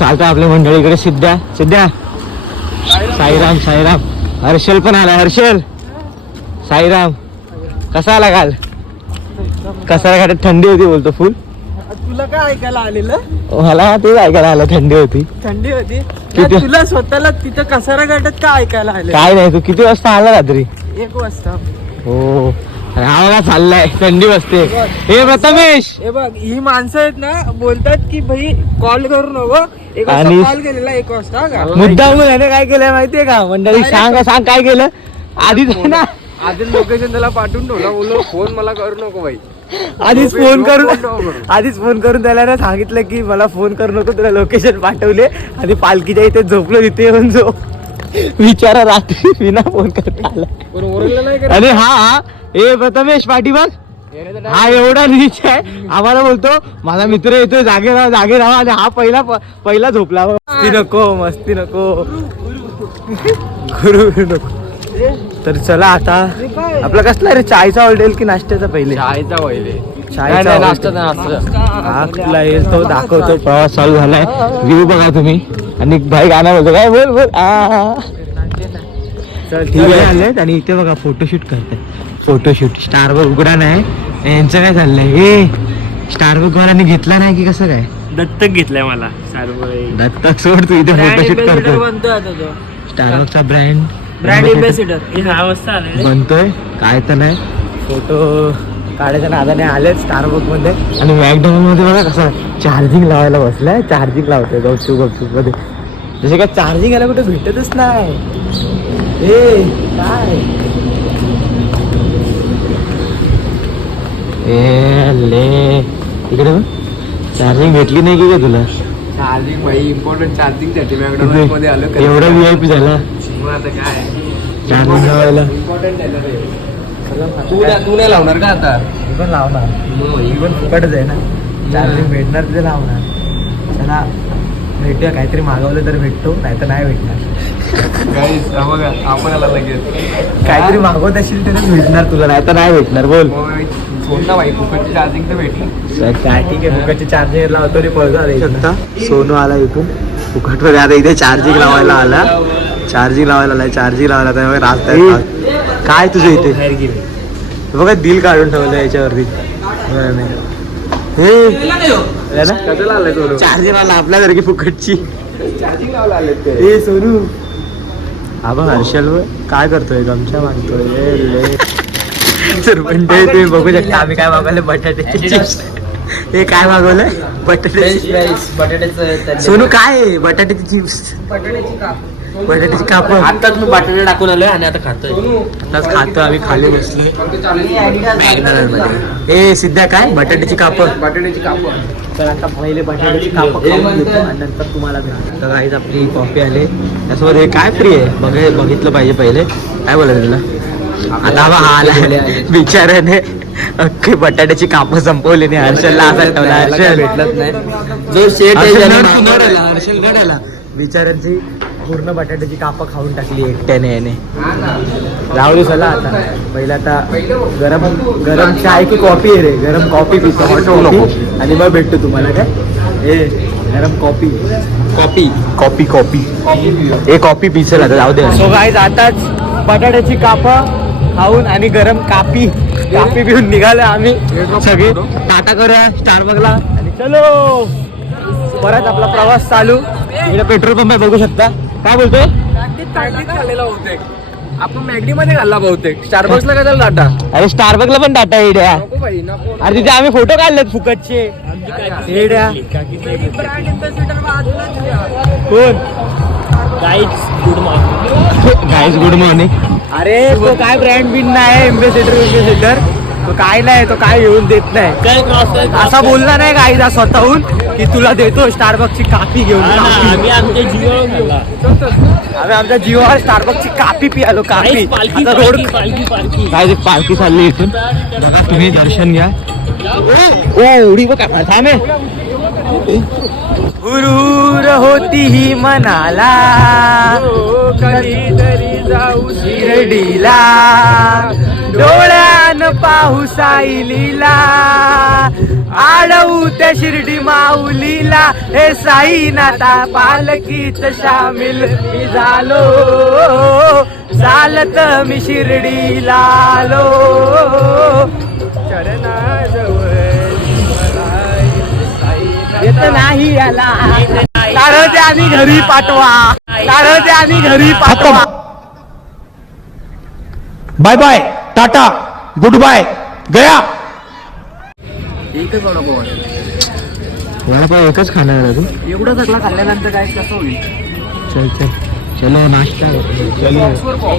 चालतं आपल्या मंडळीकडे. सिद्ध्या साईराम हर्षल पण आला. हर्षल साईराम कसा आला काल? कसा घाटात थंडी होती बोलतो फुल. तुला काय ऐकायला आलेलं? मला तेच ऐकायला आलं, थंडी होती. तुला स्वतःला तिथं कसारा घाटात काय ऐकायला आलं? काय नाही, तू किती वाजता आला रात्री? 1 वाजता. हो हा चाललाय, थंडी बसते. हे प्रथमेश, हे बघ ही माणसं आहेत ना, बोलतात की भाई कॉल करू नको. आणि कॉल केलेला 1 वाजता का? मुद्दा याने काय केलंय माहितीये का मंडळी? सांग काय केलं आधीच ना. आधीच लोकेशन त्याला पाठवून ठेवला, बोललो फोन मला करू नको भाई. आधीच फोन करून त्याला ना सांगितलं की मला फोन करू नको, तुला लोकेशन पाठवले. आणि पालखीच्या इथे झोपलो, तिथे येऊन झोप. विचारा रात्री विना फोन करता आला. आणि हा ए प्रथमेश पाठीमाग हा एवढा रीच आहे, आम्हाला बोलतो माझा मित्र येतो, जागे राहा. आणि हा पहिला झोपला. मस्ती नको गुरु नको. तर चला आता आपला कसला रे, चायचा ऑर्डर की नाश्त्याचा? पहिले चायचा नाश्ता येतो, दाखवतो. प्रवास चालू झालाय, व्ह्यू बघा तुम्ही. आणि भाई गाणं बोलतो काय, बोल चल ठीक आहे. आलेत आणि इथे बघा फोटोशूट करताय. फोटोशूट स्टारबक उघडा नाही, यांचं काय चाललंय? हे स्टारबक वाल्यांनी घेतला नाही की कसं काय? दत्तक घेतलाय मला. दत्तक सोड, तू इथे फोटोशूट करतो. स्टारबकचा ब्रँड एम्बेसिडर बनतोय काय तर नाही. फोटो काढायच्या नादाने आलेत स्टारबक मध्ये. आणि मॅकडॉनल्ड मध्ये बघा कसं चार्जिंग लावायला बसलाय. चार्जिंग लावतोय गपचूप मध्ये. जसे काय चार्जिंग याला कुठे भेटतच नाही. काय इकडे चार्जिंग भेटली नाही की का तुला? चार्जिंग भाई इम्पॉर्टंट चार्जिंग साठी मॅकडॉनल्ड मध्ये आलो. एवढा VIP झाला आता काय चार्जिंग लावायला. तू नाही लावणार का आता? मी पण लावणार, मी पण फुकटच आहे ना. चार्जिंग भेटणार ते लावणार. चला भेटूया, काहीतरी मागवलं तर भेटतो, नाही तर नाही भेटणार. आपण लगेच काहीतरी मागवत असेल तरच भेटणार तुला, नाही तर नाही भेटणार. बोल सोनला भाई फुकटची चार्जिंग तर भेटली. काय ठीक आहे, फुकटची चार्जिंग लावतो रे. पळतो सोनू आला इथून फुकट मध्ये. आता इथे चार्जिंग लावायला आला. चार्जिंग लावायला काय तुझं इथे बघा दिल काढून ठेवलं याच्यावरती. चार्जिंग आला आपल्यासारखी फुकटची. ए सोनू हा बघ हर्षल काय करतोय, गमछा मागतोय. तर म्हणतोय तुम्ही बघू शकता आम्ही काय मागवलं, बटाट्याचे चिप्स. हे काय मागवलं? बटाट्याचं. सोनू काय? बटाट्याची चिप्स, बटाट्याची काप. आताच मी बटाटे टाकून आलोय आणि आता खातो आम्ही खाली बसलोय. ए सिद्ध्या काय? बटाट्याची काप. तर आता पहिले बटाट्याची काप खाऊन घेतो आणि नंतर तुम्हाला भेटतो. तर काहीच आपली कॉफी आली त्यासोबत. हे काय फ्री आहे बघितलं पाहिजे पहिले. काय बोलायचं तुला? आता हा आला बिचाऱ्याने अख्खी बटाट्याची काप संपवली नाही. हर्षलला असा ठेवला. हर्षल भेटलंच नाही. जो शेट हर्षल गडाला बिचाऱ्यांची पूर्ण बटाट्याची कापं खाऊन टाकली एकट्याने याने. जाऊ दे चला आता. पहिला आता गरम चाय की कॉफी आहे रे? गरम कॉफी पितो, हॉट कॉफी. आणि मग भेटतो तुम्हाला. काय गरम कॉफी हे कॉफी पिसेल आता. जाऊ दे. सो गाईज आताच बटाट्याची कापं खाऊन आणि गरम कॉफी पिऊन निघालो आम्ही सगळे. टाटा करूया स्टारबकला आणि चलो परत आपला प्रवास चालू. इकडे पेट्रोल पंप आहे बघू शकता. काय बोलतोय? खाल्लेला बहुतेक आपण मॅगडी मध्ये खाल्ला बहुतेक. स्टारबक्सला काय झालं डाटा? अरे स्टारबकला पण डाटा इड्या. अरे तिथे आम्ही फोटो काढलेत फुकटचे. कोण? Guys good morning. अरे तो काय ब्रँड बिन नाही एम्बेसिडर. तो काय नाही, तो काय येऊन देत नाही. असा बोलला नाही गाईज स्वतःहून की तुला देतो स्टारबक्सची काफी घेऊन. आम्ही आमच्या जीवावर स्टारबक्सची काफी पियालो. काफी रोड काय पालखी चालली इथून. तुम्ही दर्शन घ्या. उडी बघा थांबे. हुरूर होती ही मनाला, कधीतरी जाऊ शिर्डीला. डोळ्यान पाहू साईलीला, आडवू त्या शिर्डी माऊलीला. हे साईनाथा पालकीत सामील मी झालो, चालत मी शिर्डीला आलो. चरणाजवळ येत नाही याला, कारण ते आम्ही घरी पाठवा, कारण ते आम्ही घरी पाठवा. Bye bye, tata, goodbye, गया. एकच वडापाव आहे. वडापाव एकच खाणार आहे तू? एवढा सगळा खाल्ल्यानंतर काय कसं होईल? चल चल चलो नाश्ता बॉक्सवर पाव.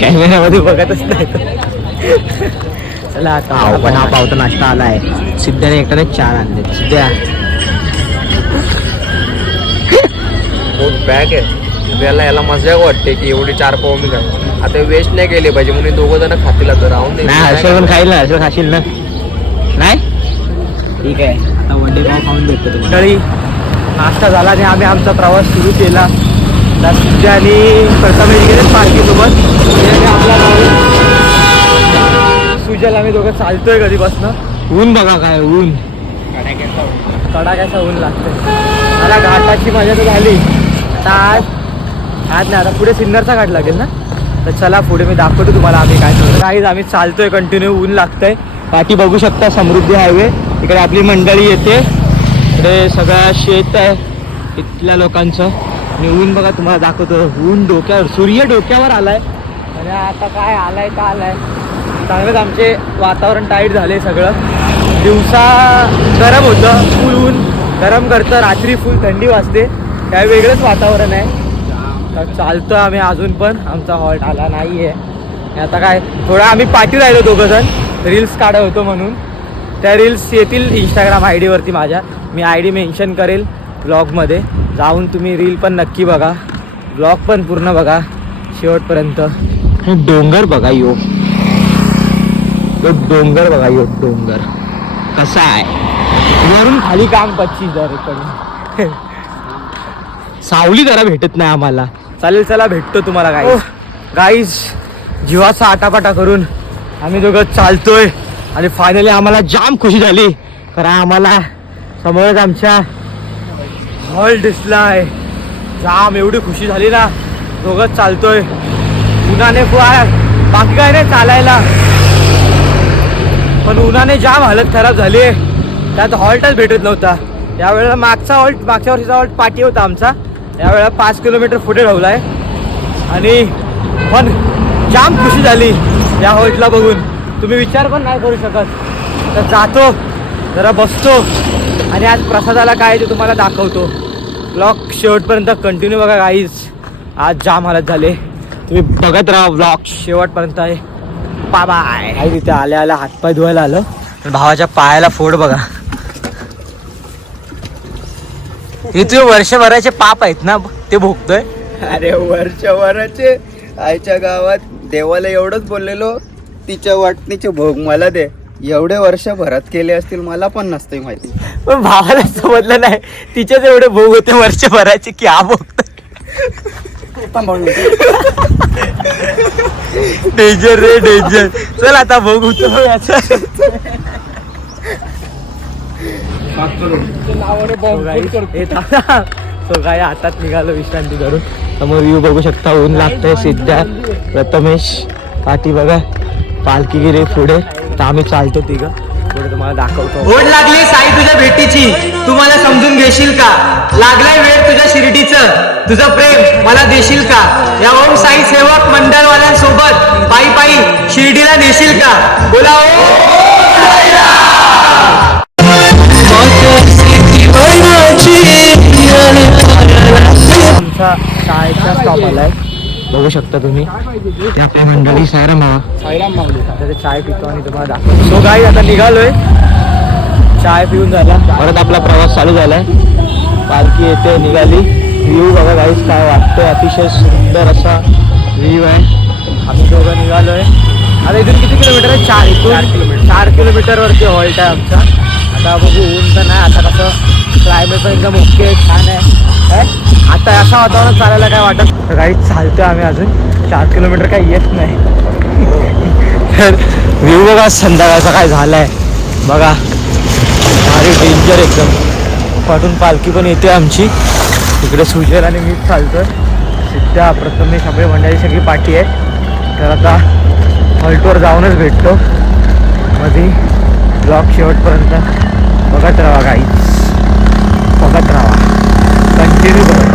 कॅमेऱ्यामध्ये बघतच नाही तो. चला आता पण हा पावता नाश्ता आलाय. सिद्ध्याने एकट्याने 4 आणले. सिद्ध्या बॅग आहे त्याला, याला मजा वाटते की एवढी 4 पाव मी काय आता वेस्ट नाही केले पाहिजे म्हणून 2 जण खातील. आता राहून दे. नाही हर्षल पण खाईल ना, हर्षल खाशील ना? नाही ठीक आहे, आता वडे पाव खाऊन भेटतो तुम्हाला. नाश्ता झाला आणि आम्ही आमचा प्रवास सुरू केला. सिद्ध्या आणि प्रथमेश गेले पार्टीसोबत. आपला सुजल आम्ही दोघं चालतोय कधीपासून. ऊन बघा काय ऊन, कडाक्याचा ऊन लागतोय. मला घाटाची मजा तर झाली. आता आज नाही, आता पुढे सिन्नरचा घाट लागेल ना, तर चला पुढे मी दाखवतो तुम्हाला आम्ही काय करतो. काहीच आम्ही चालतोय कंटिन्यू, ऊन लागतंय. पाठी बघू शकता समृद्धी हायवे, इकडे आपली मंडळी येते, इकडे सगळं शेत आहे इथल्या लोकांचं. आणि ऊन बघा तुम्हाला दाखवतो, ऊन डोक्यावर, सूर्य डोक्यावर आलाय. आणि आता काय आलाय का आलाय. चांगलंच आमचे वातावरण टाईट झाले सगळं. दिवसा गरम होतं, फुल ऊन गरम करतं, रात्री फुल थंडी वाजते. काय वेगळंच वातावरण आहे. तर चालतो आम्ही अजून पण, आमचा हॉल्ट आला नाही आहे. आता काय थोडा आम्ही पाठी राहिलो दोघं जण, रील्स काढत होतो म्हणून. त्या रील्स येतील इंस्टाग्राम आय डीवरती माझ्या, मी आय डी मेन्शन करेल ब्लॉगमध्ये. जाऊन तुम्ही रील पण नक्की बघा, ब्लॉग पण पूर्ण बघा शेवटपर्यंत. डोंगर बघा यो, तो डोंगर बघा यो, डोंगर कसा आहे वरून खाली काम पच्ची जर सावली जरा भेटत नाही आम्हाला. चालेल चला भेटतो तुम्हाला गाईज. जीवाचा आटापाटा करून आम्ही दोघं चालतोय आणि फायनली आम्हाला जाम खुशी झाली, कारण आम्हाला समोरच आमच्या हॉल दिसलाय. जाम एवढी खुशी झाली ना, दोघंच चालतोय उन्हाने. बाकी काय नाही चालायला, पण उन्हाने जाम हालत खराब झाली. त्यात हॉल्टच भेटत नव्हता. यावेळेला मागच्या वर्षीचा हॉल्ट पाठी होता आमचा, यावेळेला 5 किलोमीटर पुढे ठेवलाय. आणि पण जाम खुशी झाली या हॉल्टला बघून, तुम्ही विचार पण नाही करू शकत. तर जातो जरा बसतो आणि आज प्रसादाला काय ते तुम्हाला दाखवतो. ब्लॉग शेवटपर्यंत कंटिन्यू बघा गाईज. आज जाम हालत झाले, तुम्ही बघत राहा ब्लॉग शेवटपर्यंत आहे. बाय. आई तिथे आल्या आल्या हातपाय धुवायला आलं, भावाच्या पायाला फोड बघा. हे तुझे वर्षभराचे पाप आहेत ना ते भोगतोय. अरे वर्षभराचे आईच्या गावात देवाला एवढंच बोललेलो, तिच्या वाटणीचे भोग मला दे. एवढे वर्षभरात केले असतील मला पण नसते माहिती. पण भावाला समजलं नाही, तिच्याच एवढे भोग होते वर्षभराचे की हा भोगतोय. डेंजर रे डेंजर. चल आता बघू सो काय हातात निघालो विश्रांती करून. समोर व्ह्यू बघू शकता, ऊन लागतंय. सिद्ध्या, प्रथमेश पाठी बघा, पालखी गेली पुढे. तर आम्ही चालतो तिघं पुढे, तुम्हाला दाखवतो. ओढ लागली साई तुझ्या भेटीची, तू मला समजून घेशील का? लागलाय वेळ तुझ्या शिर्डीचं, तुझं प्रेम मला देशील का? या ओम साई सेवक मंडळवाल्यांसोबत पायी पायी शिर्डीला नेशील का? बोला आमचा शाळेचा स्टॉप आलाय, बघू शकता तुम्ही. आपल्या मंडळी सायराम मावली आता ते चाय पितो आणि तुम्हाला दाखवतो. सो गाईज आता निघालोय, चाय पिऊन झाला, परत आपला प्रवास चालू झालाय. पालखी येते निघाली. व्ह्यू बघा गाईज काय वाटतंय, अतिशय सुंदर असा व्ह्यू आहे. आम्ही दोघं निघालोय. आता इथून किती किलोमीटर आहे? 4 किलोमीटरवरती हॉल्ट आहे आमचा. आता बघू, ऊन तर नाही, आता कसं क्लायमेट पण एकदम ओके छान आहे. आता अशा वातावरणात चालायला काय वाटत. तर गाईज चालतोय आम्ही अजून. 4 किलोमीटर काही येत नाही. तर व्ह्यू बघा संध्याकाळचा काय झालाय बघा, भारी डेंजर एकदम. पाठून पालखी पण येते आमची. तिकडे सुजल आणि मीच चालतोय. सिद्धा प्रथमेश आपली मंडळी सगळी पाठी आहे. तर आता हॉल्टवर जाऊनच भेटतो. मध्ये ब्लॉग शेवटपर्यंत बघत राहा गाईज, बघत राहा, कंटिन्यू बघा.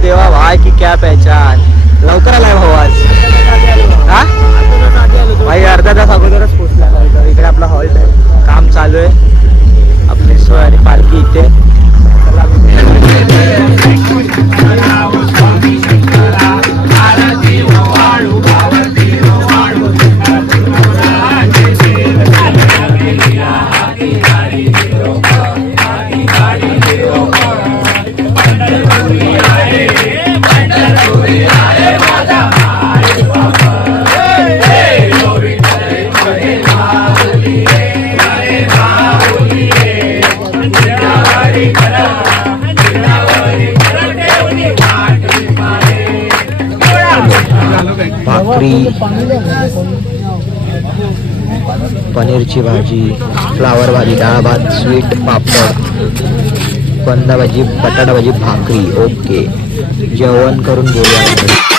देवा भाई की क्या पहचान. लवकर आलाय भाऊ आज. हा भाई अर्धा तास अगोदरच पोहोचला. इकडे आपला हॉल्ट आहे, काम चालू आहे. आपली सोय आणि पालखी इथे. भाकरी, पनीरची भाजी, फ्लावर भाजी, डाळ भात, स्वीट, पापड, कांदा भाजी, बटाटा भाजी, भाकरी. ओके, जेवण करून घेऊया.